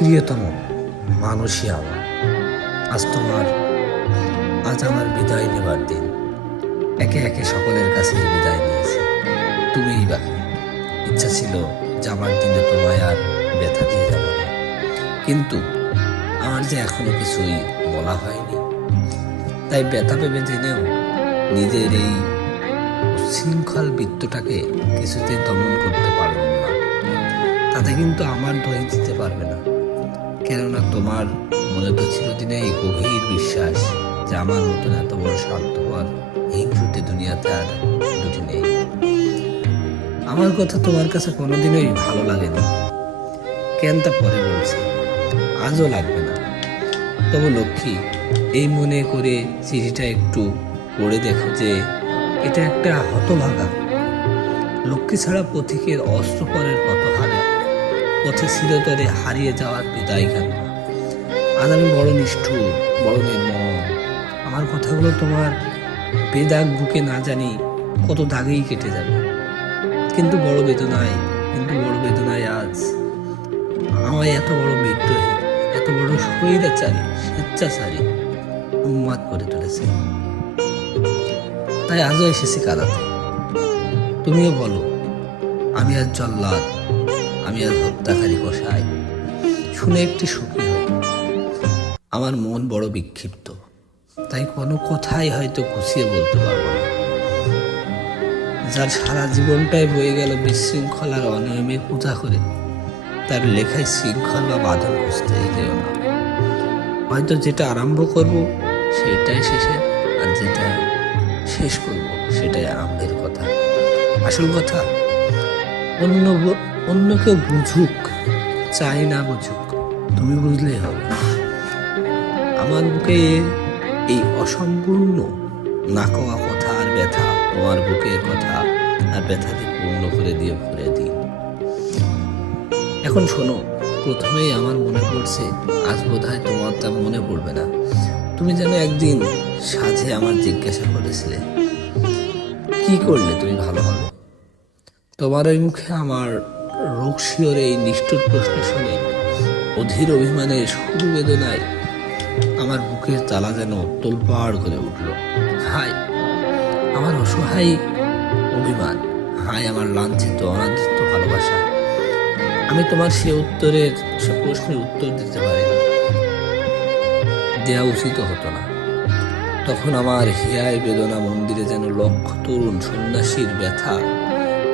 প্রিয়তম মানুষই আমার। আজ তোমার, আজ আমার বিদায় নেবার দিন। একে একে সকলের কাছে বিদায় নিয়েছি। তুমিই বাকি। ইচ্ছা ছিল যাবার দিনে তোমায় আর ব্যথা দিয়ে যাব না। কিন্তু আমার যে এখনও কিছুই বলা হয়নি। তাই ব্যথা ভেবে জেনেও নিজের এই শৃঙ্খল বৃত্তটাকে কিছুতে দমন করতে পারলাম না। তাতে কিন্তু আমার দই দিতে পারবে না। কেননা তোমার মনে তো চিরদিনে এই গভীর বিশ্বাস যে আমার মতন এত বড় স্বার্থপর হিংসুটি দুনিয়াতে আর দুটি নেই। আমার কথা তোমার কাছে কোনোদিনই ভালো লাগেনি। কেন তা পরে বলছি। আজও লাগবে না। তবু লক্ষ্মী, এই মনে করে চিঠিটা একটু পড়ে দেখো যে এটা একটা হতভাগা। লক্ষ্মী ছাড়া পথিকের অস্ত্রপরের কত হারা? পথে চিরতরে হারিয়ে যাওয়ার বিদায় গান আজ আমি বড় নিষ্ঠুর, বড় নির্মম। আমার কথাগুলো তোমার বেদাগ বুকে না জানি কত দাগেই কেটে যাবে। কিন্তু বড় বেদনায়, কিন্তু বড় বেদনায় আজ আমায় এত বড় বিদ্রোহী, এত বড় স্বৈরাচারী, স্বেচ্ছাচারী উন্মাদ করে তুলেছে। তাই আজও এসেছি কাদাতে তুমিও বলো, আমি আজ জল্লাদ আমি আজ হত্যাকারী কষাই শুনে একটি সুখী হই। আমার মন বড় বিক্ষিপ্ত। তাই কোনো কথাই হয়তো গুছিয়ে বলতে পারব না। যার সারা জীবনটাই বয়ে গেল বিশৃঙ্খলার অনিয়মে পূজা করে, তার লেখায় শৃঙ্খল বা বাঁধন খুঁজতে যেও না। হয়তো যেটা আরম্ভ করব সেটাই শেষে, আর যেটা শেষ করব সেটাই আরম্ভের কথা। আসল কথা, অন্য অন্য কেউ বুঝুক, চাই না বুঝুক, তুমি বুঝলেই হবে। আমার বুকে এই অসম্পূর্ণ না কওয়া কথা আর ব্যথা, তোমার বুকের কথা আর ব্যথা দিয়ে পূর্ণ করে দিয়ে ভরে দিই এখন শোনো, প্রথমেই আমার মনে পড়ছে, আজ বোধ হয় তোমার তা মনে পড়বে না। তুমি যেন একদিন সাঝে আমার জিজ্ঞাসা করেছিলে, কি করলে তুমি ভালো হবে? তোমার ওই মুখে আমার রোগ শিওরে এই নিষ্ঠুর প্রশ্ন শুনে অধীর অভিমানের শুরু বেদনায় আমার বুকের তালা যেন তোলপাড় করে উঠল। হাই আমার অসহায় অভিমান হাই আমার লাঞ্ছিত অনাদৃত ভালোবাসা। আমি তোমার সে উত্তরের, সে প্রশ্নের উত্তর দিতে পারি দেয়া উচিত হতো না। তখন আমার হিয়ায় বেদনা মন্দিরে যেন লক্ষ তরুণ সন্ন্যাসীর ব্যথা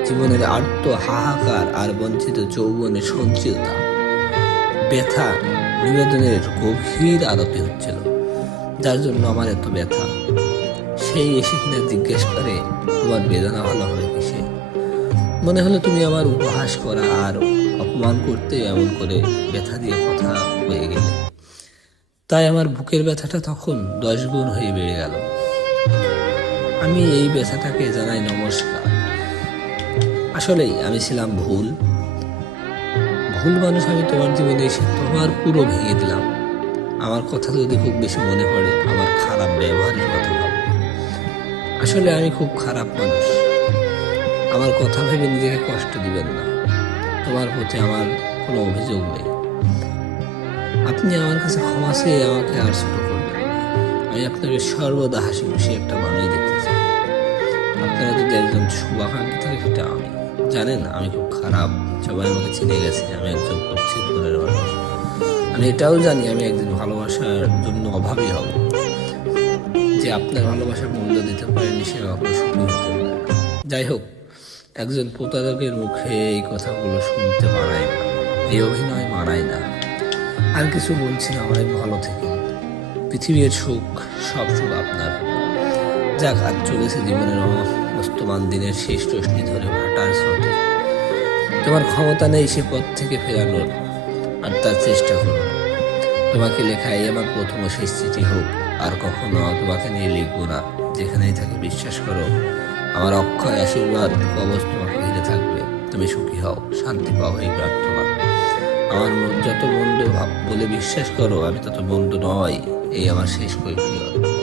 জীবনের আর্ত হাহাকার আর বঞ্চিত যৌবনের সঞ্চিতা ব্যথা নিবেদনের গভীর আরতি হচ্ছিল। যার জন্য আমার এত ব্যথা। সেই এসে কিনা জিজ্ঞেস করে, তোমার বেদনা ভালো হবে কিসে? মনে হলো তুমি আমার উপহাস করা আর অপমান করতে এমন করে ব্যথা দিয়ে কথা হয়ে গেলে। তাই আমার বুকের ব্যথাটা তখন দশ গুণ হয়ে বেড়ে গেল। আমি এই ব্যথাটাকে জানাই নমস্কার। আসলেই আমি ছিলাম ভুল। ভুল মানুষ আমি তোমার জীবনে এসে তোমার পুরো ভেঙে দিলাম। আমার কথা যদি খুব বেশি মনে পড়ে, আমার খারাপ ব্যবহারের কথা ভাবো। আসলে আমি খুব খারাপ মানুষ। আমার কথা ভেবে নিজেকে কষ্ট দিবেন না। তোমার প্রতি আমার কোনো অভিযোগ নেই। আপনি আমার কাছে ক্ষমা চেয়ে আমাকে আর ছোট করবেন। আমি আপনাকে সর্বদা হাসি খুশি একটা মানুষ দেখতে চাই। আপনারা যদি একজন শুভাকাঙ্ক্ষী থাকে সেটা আমি। জানেন, আমি খুব খারাপ, সবাই আমাকে চিনে গেছে আমি একজন কুচ্ছিত মনের মানুষ। আমি এটাও জানি, আমি একদিন ভালোবাসার জন্য অভাবী হব। যে আপনার ভালোবাসার মূল্য দিতে পারেনি সে সুখী হতে পারে। যাই হোক, একজন প্রতারকের মুখে এই কথাগুলো শুনতে মানায় না, এই অভিনয় মানায় না। আর কিছু বলছি না আমার ভালো থেকে। পৃথিবীর সুখ, সব সুখ আপনার। যাক, আজ চলেছে জীবনের বর্তমান দিনের শেষ রশ্মি ধরে ভাটার স্রোতে। তোমার ক্ষমতা নেই সে পথ থেকে ফেরানোর, আর তার চেষ্টা করো তোমাকে লেখা এই আমার প্রথম শেষ চিঠি হোক, আর কখনো তোমাকে নিয়ে লিখব না। যেখানেই থাকে বিশ্বাস করো, আমার অক্ষয় আশীর্বাদ কবচ তোমাকে ঘিরে থাকবে। তুমি সুখী হও, শান্তি পাও এই প্রার্থনা। আমার যত বন্ধু বলে বিশ্বাস করো, আমি তত বন্ধু নয়, এই আমার শেষ কৈফিয়ত।